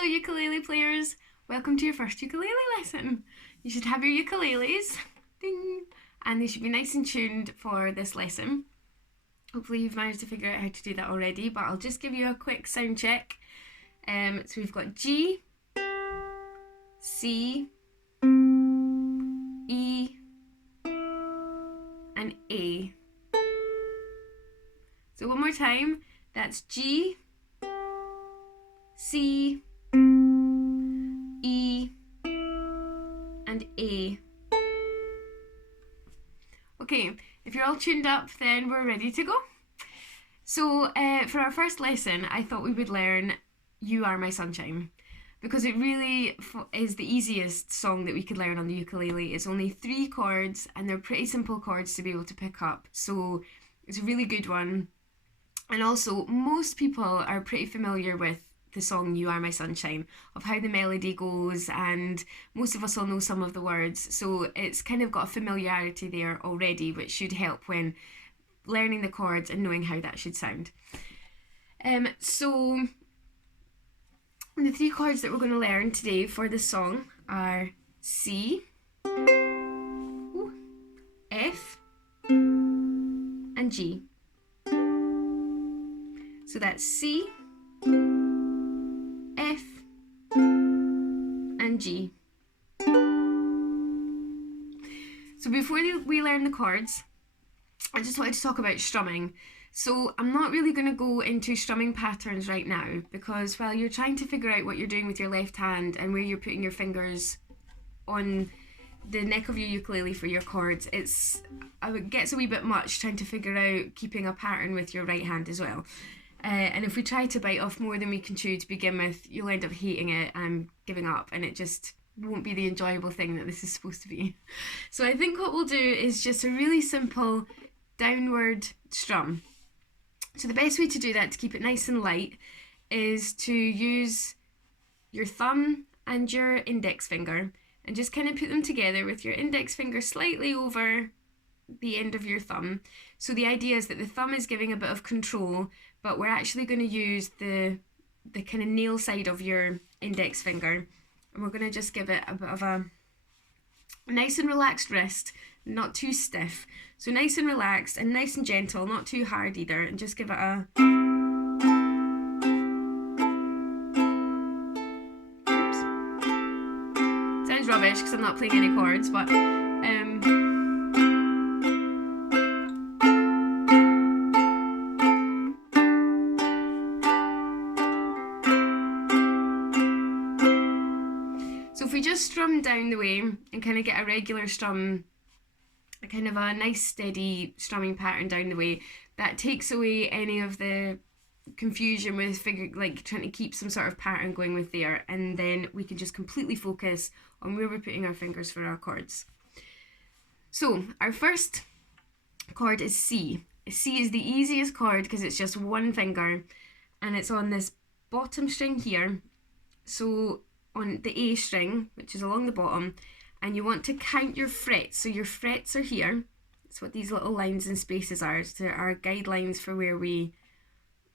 Hello ukulele players, welcome to your first ukulele lesson. You should have your ukuleles, ding, and they should be nice and tuned for this lesson. Hopefully you've managed to figure out how to do that already, but I'll just give you a quick sound check. So we've got G, C, E, and A. So one more time, that's G, C, E, and A. Okay, if you're all tuned up, then we're ready to go. So for our first lesson, I thought we would learn You Are My Sunshine, because it really is the easiest song that we could learn on the ukulele. It's only 3 chords and they're pretty simple chords to be able to pick up, so it's a really good one. And also, most people are pretty familiar with the song You Are My Sunshine, of how the melody goes, and most of us will know some of the words, so it's kind of got a familiarity there already, which should help when learning the chords and knowing how that should sound. So the 3 chords that we're going to learn today for this song are C, F, and G. So that's C, F, and G. So before we learn the chords, I just wanted to talk about strumming. So I'm not really going to go into strumming patterns right now, because while you're trying to figure out what you're doing with your left hand and where you're putting your fingers on the neck of your ukulele for your chords, it gets a wee bit much trying to figure out keeping a pattern with your right hand as well. And if we try to bite off more than we can chew to begin with, you'll end up hating it and giving up, and it just won't be the enjoyable thing that this is supposed to be. So I think what we'll do is just a really simple downward strum. So the best way to do that, to keep it nice and light, is to use your thumb and your index finger and just kind of put them together with your index finger slightly over the end of your thumb. So the idea is that the thumb is giving a bit of control, but we're actually going to use the kind of nail side of your index finger, and we're going to just give it a bit of a nice and relaxed wrist, not too stiff. So nice and relaxed and nice and gentle, not too hard either, and just give it a... Oops. Sounds rubbish because I'm not playing any chords, but so if we just strum down the way and kind of get a regular strum, a kind of a nice steady strumming pattern down the way, that takes away any of the confusion with trying to keep some sort of pattern going with there, and then we can just completely focus on where we're putting our fingers for our chords. So our first chord is C. C is the easiest chord because it's just one finger and it's on this bottom string here, so on the A string, which is along the bottom, and you want to count your frets. So your frets are here. That's what these little lines and spaces are. So they're our guidelines for where we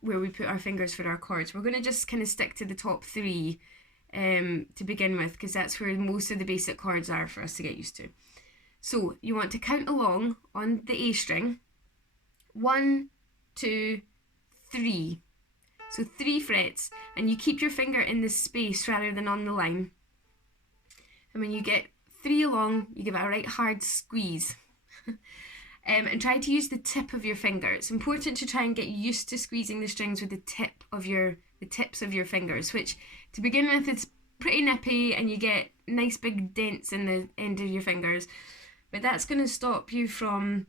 put our fingers for our chords. We're going to just kind of stick to the top 3 to begin with, because that's where most of the basic chords are for us to get used to. So you want to count along on the A string. 1, 2, 3. So 3 frets, and you keep your finger in the space rather than on the line. And when you get 3 along, you give it a right hard squeeze. And try to use the tip of your finger. It's important to try and get used to squeezing the strings with the tips of your fingers, which to begin with it's pretty nippy and you get nice big dents in the end of your fingers. But that's going to stop you from,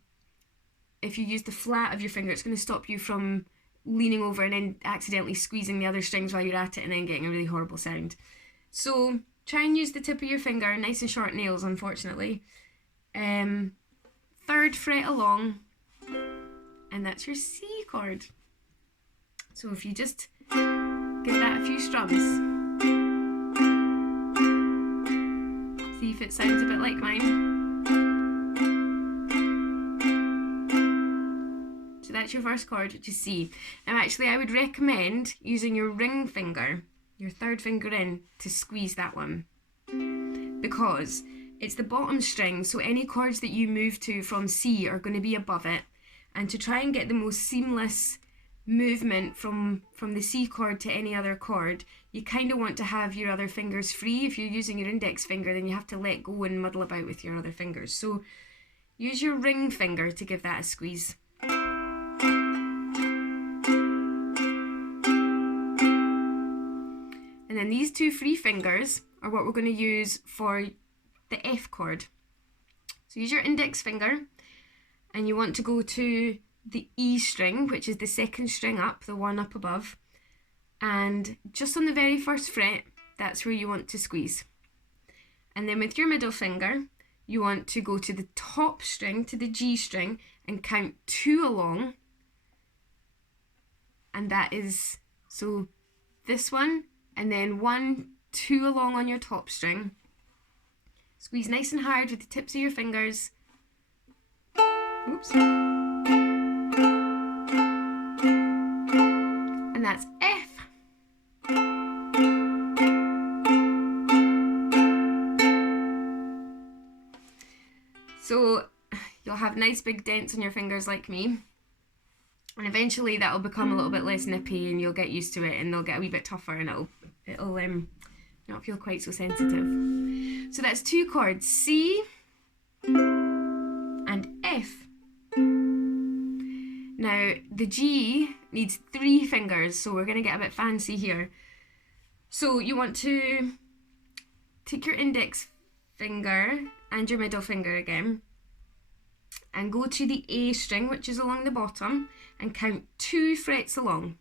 if you use the flat of your finger, it's going to stop you from leaning over and then accidentally squeezing the other strings while you're at it and then getting a really horrible sound. So try and use the tip of your finger, nice and short nails unfortunately. 3rd fret along, and that's your C chord. So if you just give that a few strums, see if it sounds a bit like mine. So that's your first chord, which is C. Now actually I would recommend using your ring finger your third finger in to squeeze that one, because it's the bottom string, so any chords that you move to from C are going to be above it, and to try and get the most seamless movement from the C chord to any other chord, you kind of want to have your other fingers free. If you're using your index finger, then you have to let go and muddle about with your other fingers. So use your ring finger to give that a squeeze. And then these two free fingers are what we're going to use for the F chord. So use your index finger, and you want to go to the E string, which is the second string up, the one up above, and just on the very first fret, that's where you want to squeeze. And then with your middle finger, you want to go to the top string, to the G string, and count 2 along, and that is, so this one, and then 1, 2 along on your top string. Squeeze nice and hard with the tips of your fingers. Oops. And that's F. So you'll have nice big dents on your fingers like me, and eventually that'll become a little bit less nippy and you'll get used to it, and they'll get a wee bit tougher, and it'll not feel quite so sensitive. So that's 2 chords, C and F. Now the G needs 3 fingers, so we're going to get a bit fancy here. So you want to take your index finger and your middle finger again, and go to the A string, which is along the bottom, and count 2 frets along.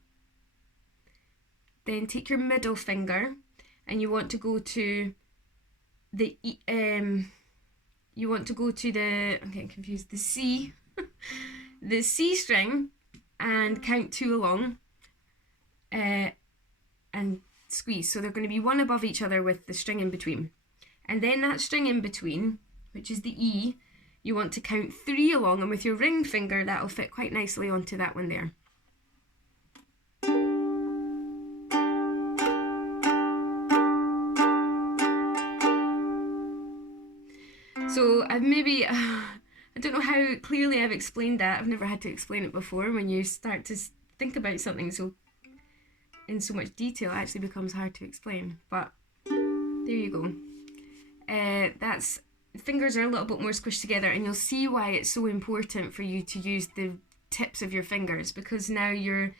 Then take your middle finger, and you want to go to the I'm getting confused, the C, the C string, and count 2 along, and squeeze. So they're going to be one above each other with the string in between. And then that string in between, which is the E, you want to count 3 along, and with your ring finger, that'll fit quite nicely onto that one there. So I don't know how clearly I've explained that. I've never had to explain it before. When you start to think about something in so much detail, it actually becomes hard to explain. But there you go. Fingers are a little bit more squished together, and you'll see why it's so important for you to use the tips of your fingers, because now you're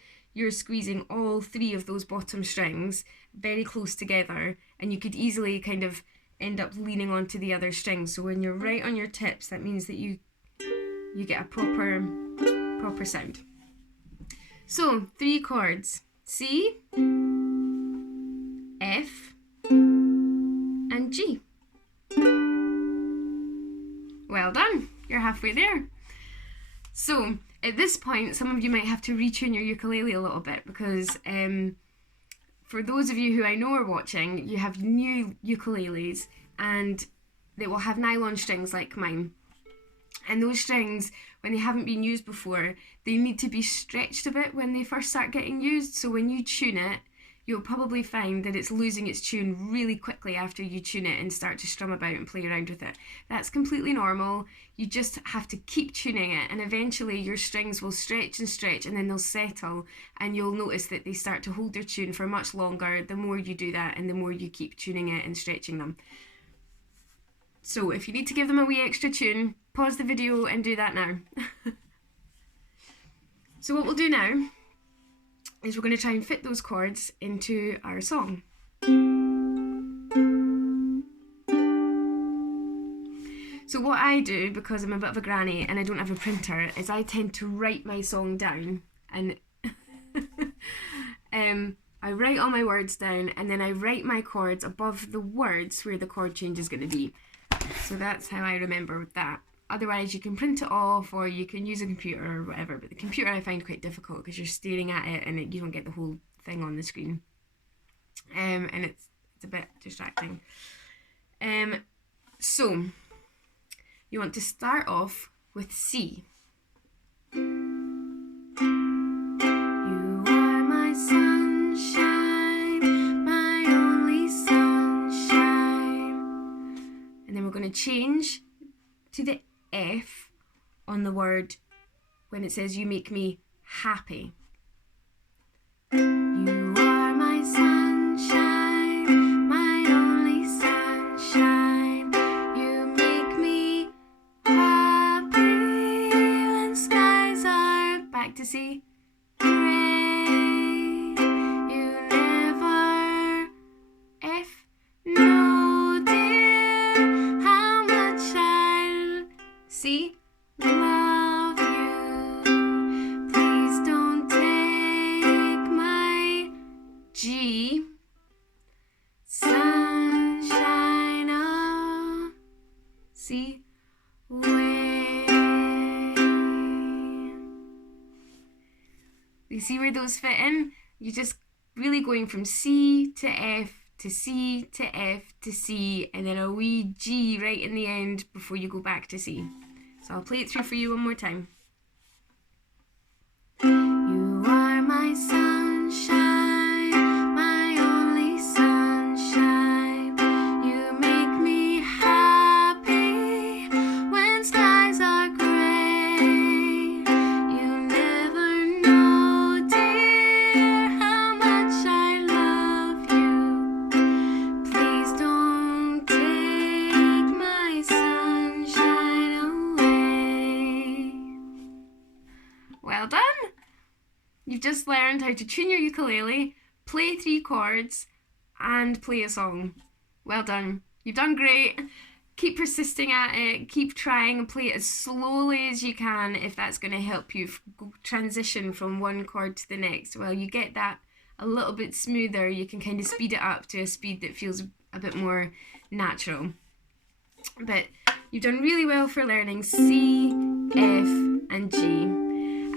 squeezing all 3 of those bottom strings very close together, and you could easily kind of end up leaning onto the other string. So when you're right on your tips, that means that you get a proper sound. So 3 chords: C, F, and G. Well done, you're halfway there. So at this point, some of you might have to retune your ukulele a little bit, because for those of you who I know are watching, you have new ukuleles, and they will have nylon strings like mine. And those strings, when they haven't been used before, they need to be stretched a bit when they first start getting used. So when you tune it, you'll probably find that it's losing its tune really quickly after you tune it and start to strum about and play around with it. That's completely normal. You just have to keep tuning it, and eventually your strings will stretch and stretch, and then they'll settle, and you'll notice that they start to hold their tune for much longer the more you do that and the more you keep tuning it and stretching them. So if you need to give them a wee extra tune, pause the video and do that now. So what we'll do now is we're going to try and fit those chords into our song. So what I do, because I'm a bit of a granny and I don't have a printer, is I tend to write my song down, and I write all my words down, and then I write my chords above the words where the chord change is going to be. So that's how I remember that. Otherwise you can print it off, or you can use a computer or whatever, but the computer I find quite difficult because you're staring at it and you don't get the whole thing on the screen, and it's a bit distracting. So you want to start off with C. You are my sunshine, my change to the F on the word when it says you make me happy. You are my sunshine, my only sunshine. You make me happy when skies are, back to C, gray. You never, F, no dear, how much I, C, love you. Please don't take my G, sunshine of, C, way. You see where those fit in? You're just really going from C to F to C to F to C, and then a wee G right in the end before you go back to C. So I'll play it through for you one more time. You are my sunshine, my only sunshine. You make me happy when skies are gray. You never know, dear, how much I love you. Please don't take my sunshine away. Well done! You've just learned how to tune your ukulele, play 3 chords, and play a song. Well done. You've done great. Keep persisting at it, keep trying and play it as slowly as you can if that's going to help you transition from one chord to the next. Well, you get that a little bit smoother, you can kind of speed it up to a speed that feels a bit more natural. But you've done really well for learning C, F, and G.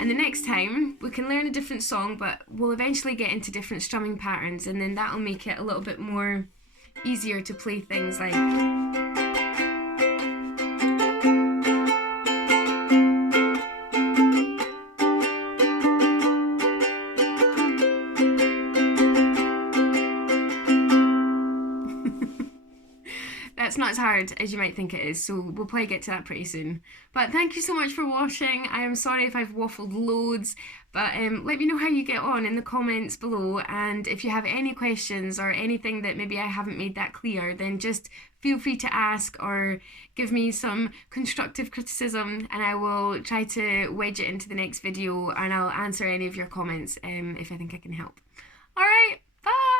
And the next time we can learn a different song, but we'll eventually get into different strumming patterns, and then that'll make it a little bit more easier to play things like That's not as hard as you might think it is, so we'll probably get to that pretty soon. But thank you so much for watching. I am sorry if I've waffled loads, but let me know how you get on in the comments below, and if you have any questions or anything that maybe I haven't made that clear, then just feel free to ask or give me some constructive criticism, and I will try to wedge it into the next video, and I'll answer any of your comments if I think I can help. Alright, bye!